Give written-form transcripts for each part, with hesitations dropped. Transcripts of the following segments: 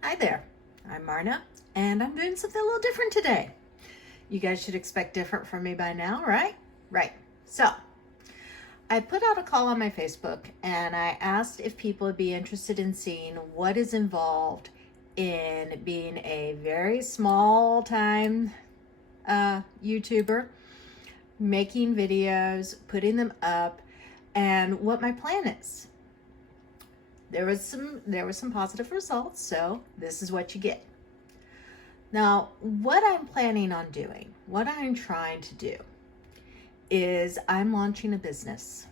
Hi there, I'm Marna, and I'm doing something a little different today. You guys should expect different from me by now, right? Right. So, I put out a call on my Facebook and I asked if people would be interested in seeing what is involved in being a very small time YouTuber, making videos, putting them up, and what my plan is. There was some positive results, so this is what you get. Now, what I'm planning on doing, what I'm trying to do, is I'm launching a business.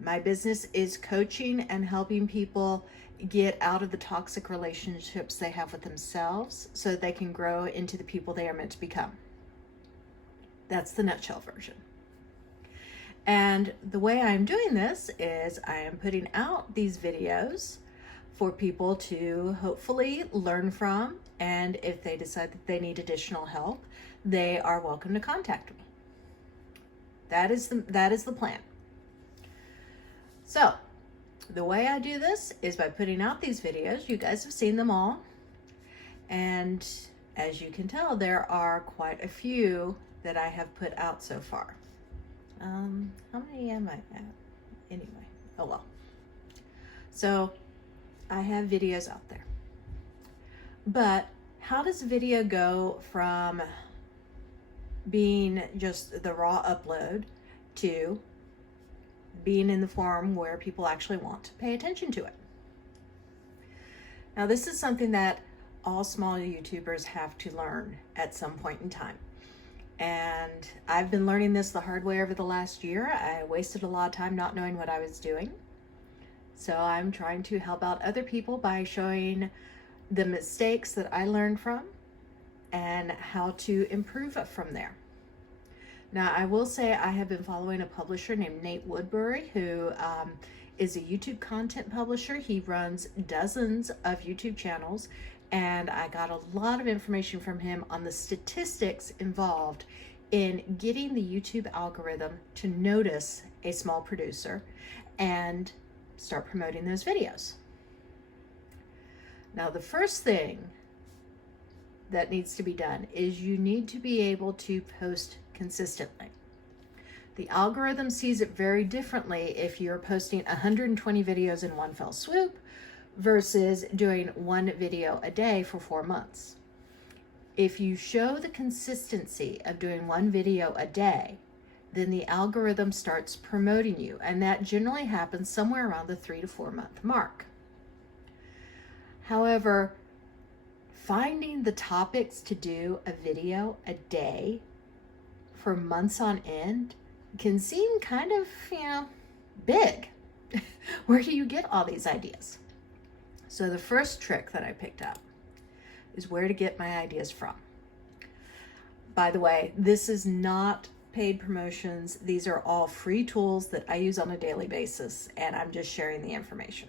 My business is coaching and helping people get out of the toxic relationships they have with themselves so that they can grow into the people they are meant to become. That's the nutshell version. And the way I'm doing this is I am putting out these videos for people to hopefully learn from, and if they decide that they need additional help, they are welcome to contact me. That is the plan. So, the way I do this is by putting out these videos. You guys have seen them all, and as you can tell, there are quite a few that I have put out so far. How many am I at? Anyway, oh well. So I have videos out there. But how does video go from being just the raw upload to being in the form where people actually want to pay attention to it? Now, this is something that all small YouTubers have to learn at some point in time. And I've been learning this the hard way over the last year. I wasted a lot of time not knowing what I was doing. So I'm trying to help out other people by showing the mistakes that I learned from and how to improve from there. Now, I will say I have been following a publisher named Nate Woodbury, who is a YouTube content publisher. He runs dozens of YouTube channels, and I got a lot of information from him on the statistics involved in getting the YouTube algorithm to notice a small producer and start promoting those videos. Now, the first thing that needs to be done is you need to be able to post consistently. The algorithm sees it very differently if you're posting 120 videos in one fell swoop versus doing one video a day for 4 months. If you show the consistency of doing one video a day, then the algorithm starts promoting you, and that generally happens somewhere around the 3 to 4 month mark. However, finding the topics to do a video a day for months on end can seem kind of, big. Where do you get all these ideas? So the first trick that I picked up is where to get my ideas from. By the way, this is not paid promotions. These are all free tools that I use on a daily basis, and I'm just sharing the information.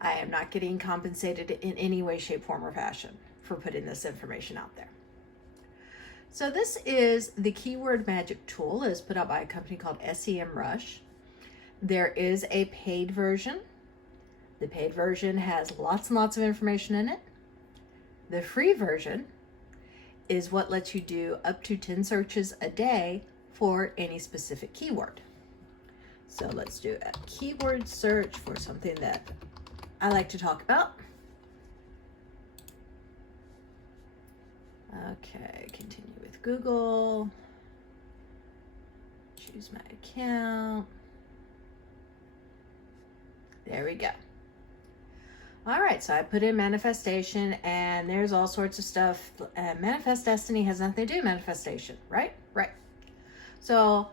I am not getting compensated in any way, shape, form, or fashion for putting this information out there. So this is the Keyword Magic tool. It is put out by a company called SEMrush. There is a paid version. The paid version has lots and lots of information in it. The free version is what lets you do up to 10 searches a day for any specific keyword. So let's do a keyword search for something that I like to talk about. Okay, continue with Google. Choose my account. There we go. All right, so I put in manifestation, and there's all sorts of stuff. Manifest destiny has nothing to do with manifestation, right? Right. So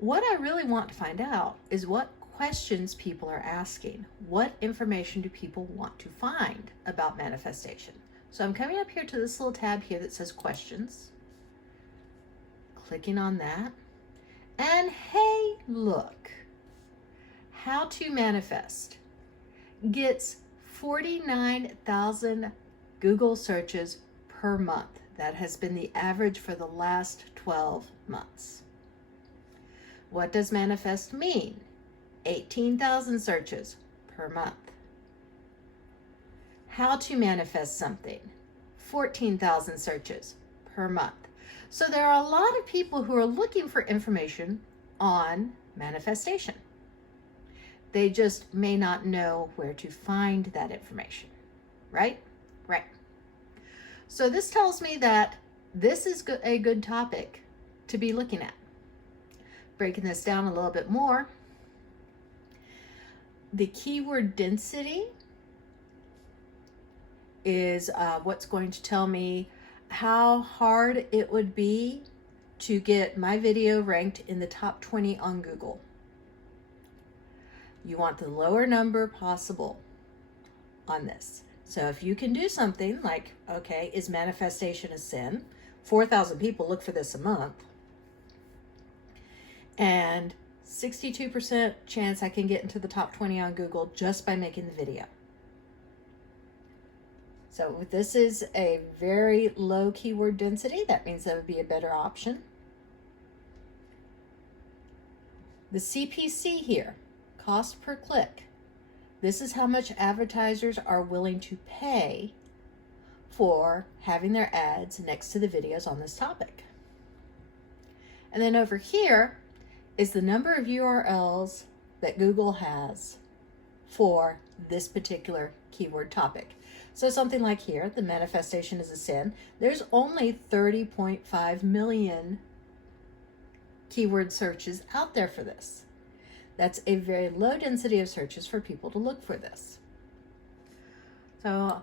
what I really want to find out is what questions people are asking. What information do people want to find about manifestation? So I'm coming up here to this little tab here that says questions. Clicking on that. And hey, look. How to manifest gets 49,000 Google searches per month. That has been the average for the last 12 months. What does manifest mean? 18,000 searches per month. how to manifest something, 14,000 searches per month. So there are a lot of people who are looking for information on manifestation. They just may not know where to find that information, right? Right. So this tells me that this is a good topic to be looking at. Breaking this down a little bit more, the keyword density is what's going to tell me how hard it would be to get my video ranked in the top 20 on Google. You want the lower number possible on this. So if you can do something like, okay, is manifestation a sin? 4,000 people look for this a month. And 62% chance I can get into the top 20 on Google just by making the video. So this is a very low keyword density. That means that would be a better option. The CPC here, cost per click. This is how much advertisers are willing to pay for having their ads next to the videos on this topic. And then over here is the number of URLs that Google has for this particular keyword topic. So something like here, the manifestation is a sin. There's only 30.5 million keyword searches out there for this. That's a very low density of searches for people to look for this. So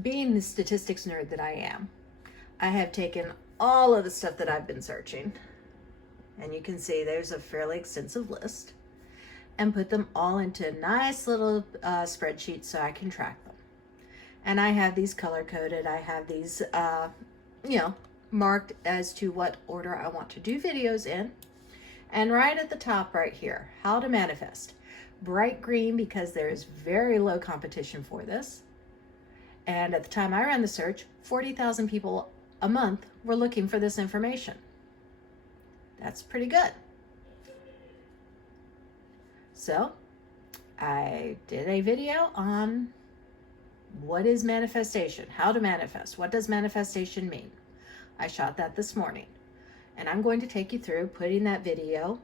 being the statistics nerd that I am, I have taken all of the stuff that I've been searching, and you can see there's a fairly extensive list, and put them all into a nice little spreadsheet so I can track them. And I have these color coded. I have these, marked as to what order I want to do videos in. And right at the top right here, how to manifest. Bright green because there is very low competition for this. And at the time I ran the search, 40,000 people a month were looking for this information. That's pretty good. So I did a video on what is manifestation, how to manifest, what does manifestation mean? I shot that this morning, and I'm going to take you through putting that video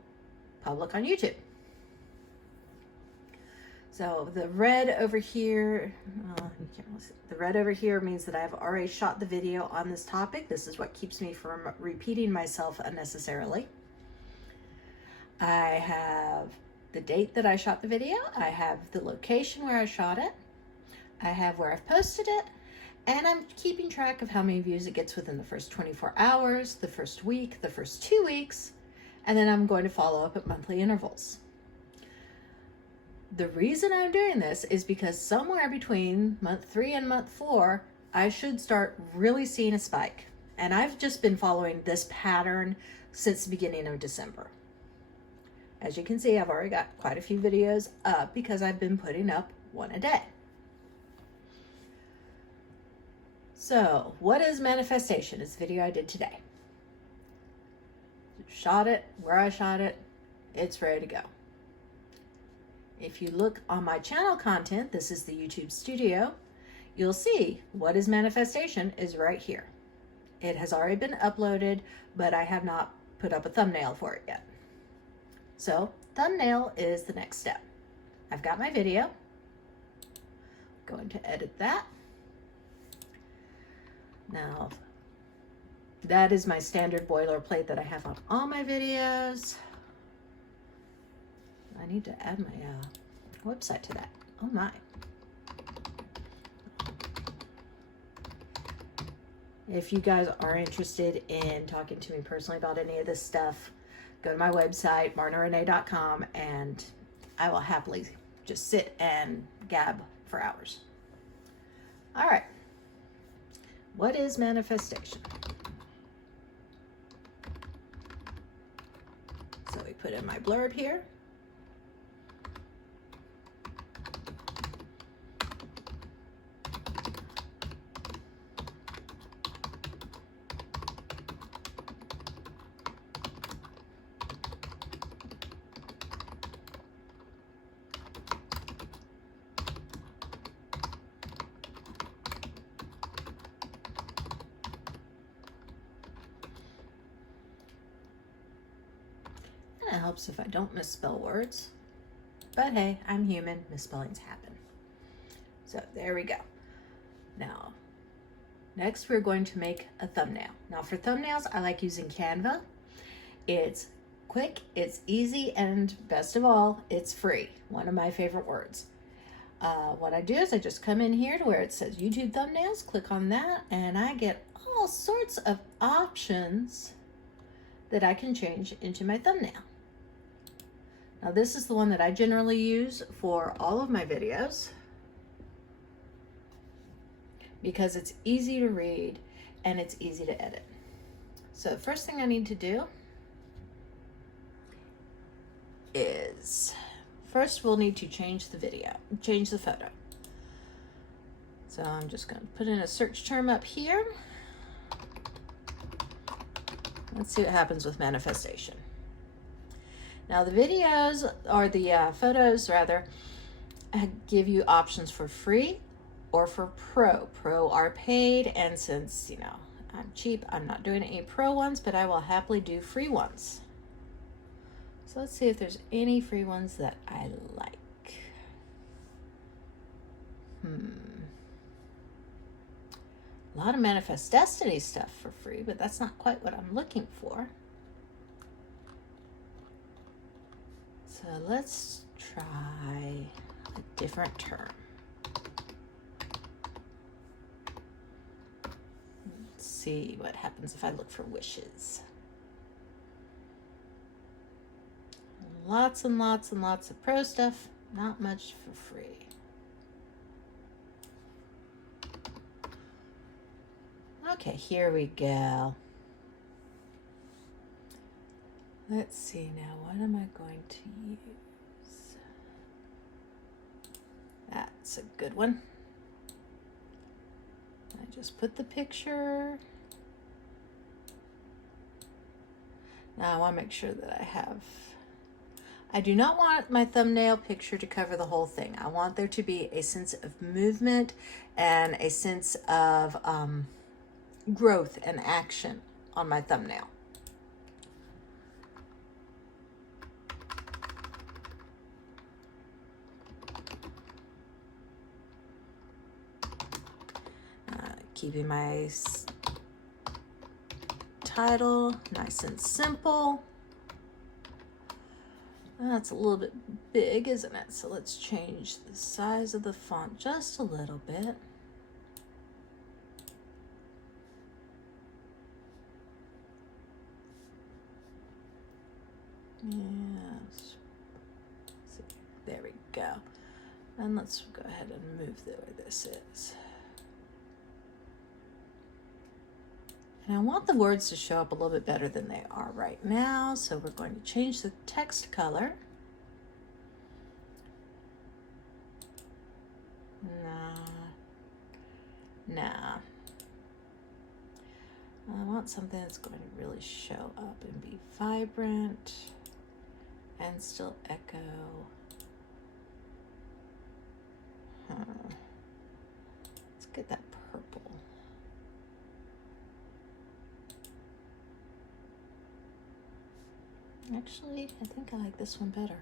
public on YouTube. So the red over here, the red over here means that I've already shot the video on this topic. This is what keeps me from repeating myself unnecessarily. I have the date that I shot the video. I have the location where I shot it. I have where I've posted it. And I'm keeping track of how many views it gets within the first 24 hours, the first week, the first 2 weeks, and then I'm going to follow up at monthly intervals. The reason I'm doing this is because somewhere between month 3 and month 4, I should start really seeing a spike. And I've just been following this pattern since the beginning of December. As you can see, I've already got quite a few videos up because I've been putting up one a day. So, what is manifestation? It's the video I did today. Shot it, where I shot it, it's ready to go. If you look on my channel content, this is the YouTube studio, you'll see what is manifestation is right here. It has already been uploaded, but I have not put up a thumbnail for it yet. So, thumbnail is the next step. I've got my video. Going to edit that. Now, that is my standard boilerplate that I have on all my videos. I need to add my website to that. Oh my. If you guys are interested in talking to me personally about any of this stuff, go to my website, marnarenee.com, and I will happily just sit and gab for hours. All right. What is manifestation? So we put in my blurb here. Kind of helps if I don't misspell words. But hey, I'm human. Misspellings happen. So there we go. Now, next we're going to make a thumbnail. Now for thumbnails, I like using Canva. It's quick, it's easy, and best of all, it's free. One of my favorite words. What I do is I just come in here to where it says YouTube thumbnails, click on that, and I get all sorts of options that I can change into my thumbnail. Now this is the one that I generally use for all of my videos because it's easy to read and it's easy to edit. So the first thing I need to do is first we'll need to change the photo. So I'm just going to put in a search term up here. Let's see what happens with manifestation. Now the videos, or the photos rather, give you options for free or for pro. Pro are paid, and since, you know, I'm cheap, I'm not doing any pro ones, but I will happily do free ones. So let's see if there's any free ones that I like. A lot of Manifest Destiny stuff for free, but that's not quite what I'm looking for. So let's try a different term. Let's see what happens if I look for wishes. Lots and lots and lots of pro stuff, not much for free. Okay, here we go. Let's see now, what am I going to use? That's a good one. I just put the picture. Now I want to make sure that I do not want my thumbnail picture to cover the whole thing. I want there to be a sense of movement and a sense of growth and action on my thumbnail. Keeping my title nice and simple. That's a little bit big, isn't it? So let's change the size of the font just a little bit. Yes. There we go. And let's go ahead and move the way this is. And I want the words to show up a little bit better than they are right now, so we're going to change the text color. Nah. I want something that's going to really show up and be vibrant and still echo. Let's get that purple. Actually, I think I like this one better.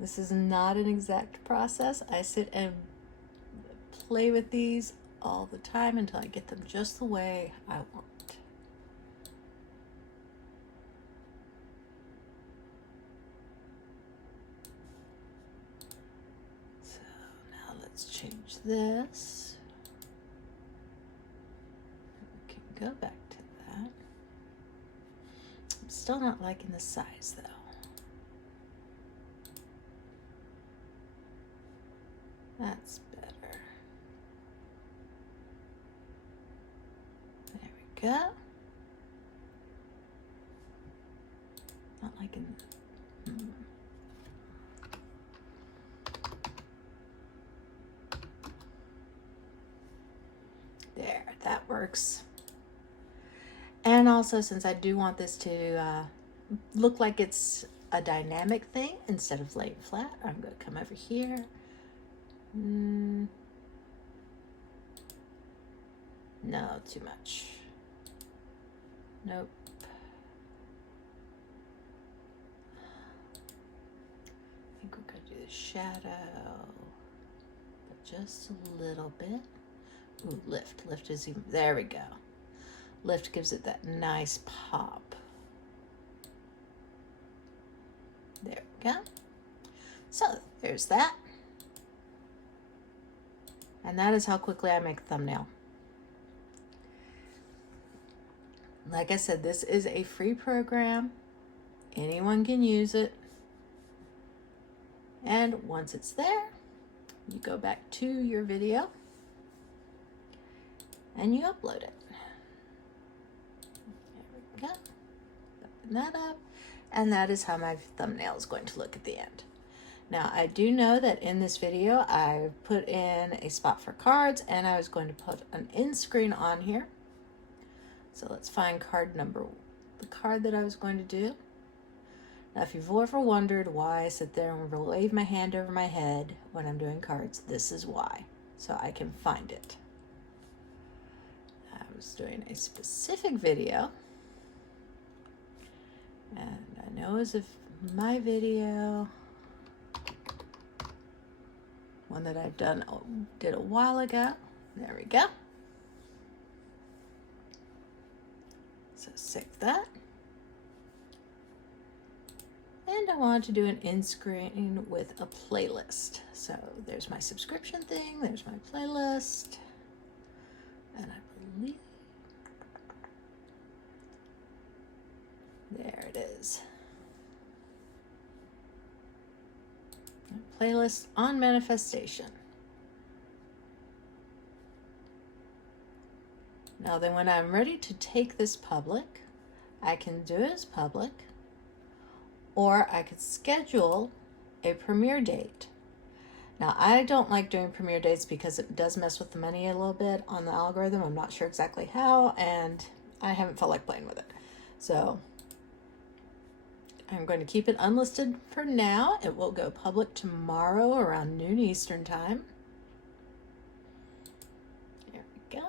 This is not an exact process. I sit and play with these all the time until I get them just the way I want. So now let's change this. We can go back to that. I'm still not liking the size though. That's better. There we go. Not liking There, that works. And also, since I do want this to look like it's a dynamic thing instead of laying flat, I'm going to come over here. No, too much. Nope. I think we're going to do the shadow, but just a little bit. Ooh, lift. Lift is even, there we go. Lift gives it that nice pop. There we go. So there's that. And that is how quickly I make a thumbnail. Like I said, this is a free program. Anyone can use it. And once it's there, you go back to your video and you upload it. There we go. Open that up. And that is how my thumbnail is going to look at the end. Now, I do know that in this video, I put in a spot for cards, and I was going to put an end screen on here. So let's find the card that I was going to do. Now, if you've ever wondered why I sit there and wave my hand over my head when I'm doing cards, this is why, so I can find it. I was doing a specific video, and I know as if my video, one that I've did a while ago. There we go. So save that. And I want to do an end screen with a playlist. So there's my subscription thing, there's my playlist. And I believe, there it is. Playlist on manifestation. Now then, when I'm ready to take this public, I can do it as public, or I could schedule a premiere date. Now, I don't like doing premiere dates because it does mess with the money a little bit on the algorithm. I'm not sure exactly how, and I haven't felt like playing with it. So I'm going to keep it unlisted for now. It will go public tomorrow around noon Eastern time. There we go.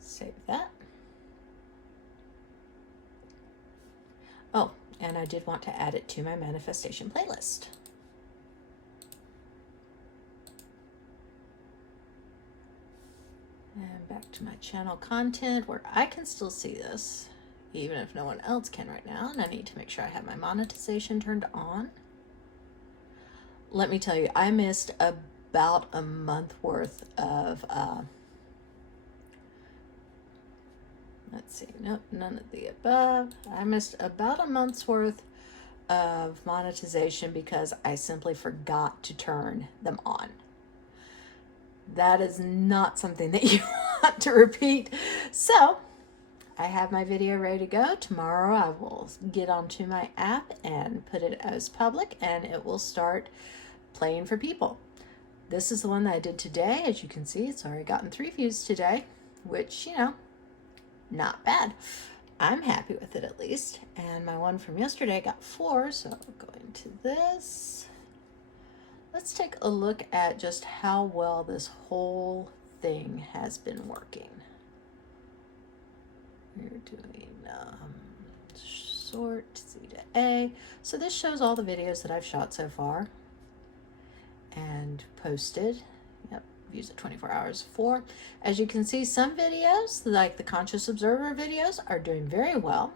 Save that. Oh, and I did want to add it to my manifestation playlist. And back to my channel content where I can still see this, even if no one else can right now. And I need to make sure I have my monetization turned on. Let me tell you, I missed about a month worth of, let's see, nope, none of the above. I missed about a month's worth of monetization because I simply forgot to turn them on. That is not something that you want to repeat. So I have my video ready to go. Tomorrow I will get onto my app and put it as public, and it will start playing for people. This is the one that I did today. As you can see, it's already gotten 3 views today, which, you know, not bad. I'm happy with it at least. And my one from yesterday got 4, so going to this. Let's take a look at just how well this whole thing has been working. We're doing sort C to A. So this shows all the videos that I've shot so far and posted. Yep, views at 24 hours 4. As you can see, some videos, like the Conscious Observer videos, are doing very well.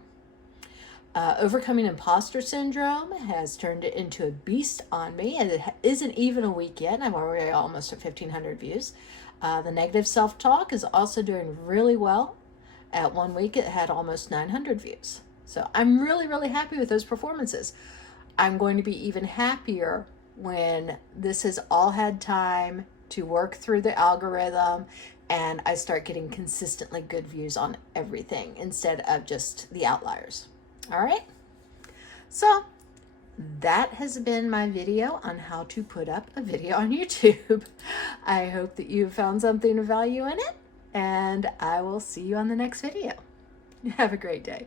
Overcoming imposter syndrome has turned it into a beast on me, and it isn't even a week yet, and I'm already almost at 1,500 views. The negative self-talk is also doing really well. At 1 week, it had almost 900 views. So I'm really, really happy with those performances. I'm going to be even happier when this has all had time to work through the algorithm and I start getting consistently good views on everything instead of just the outliers. All right, so that has been my video on how to put up a video on YouTube. I hope that you found something of value in it, and I will see you on the next video. Have a great day.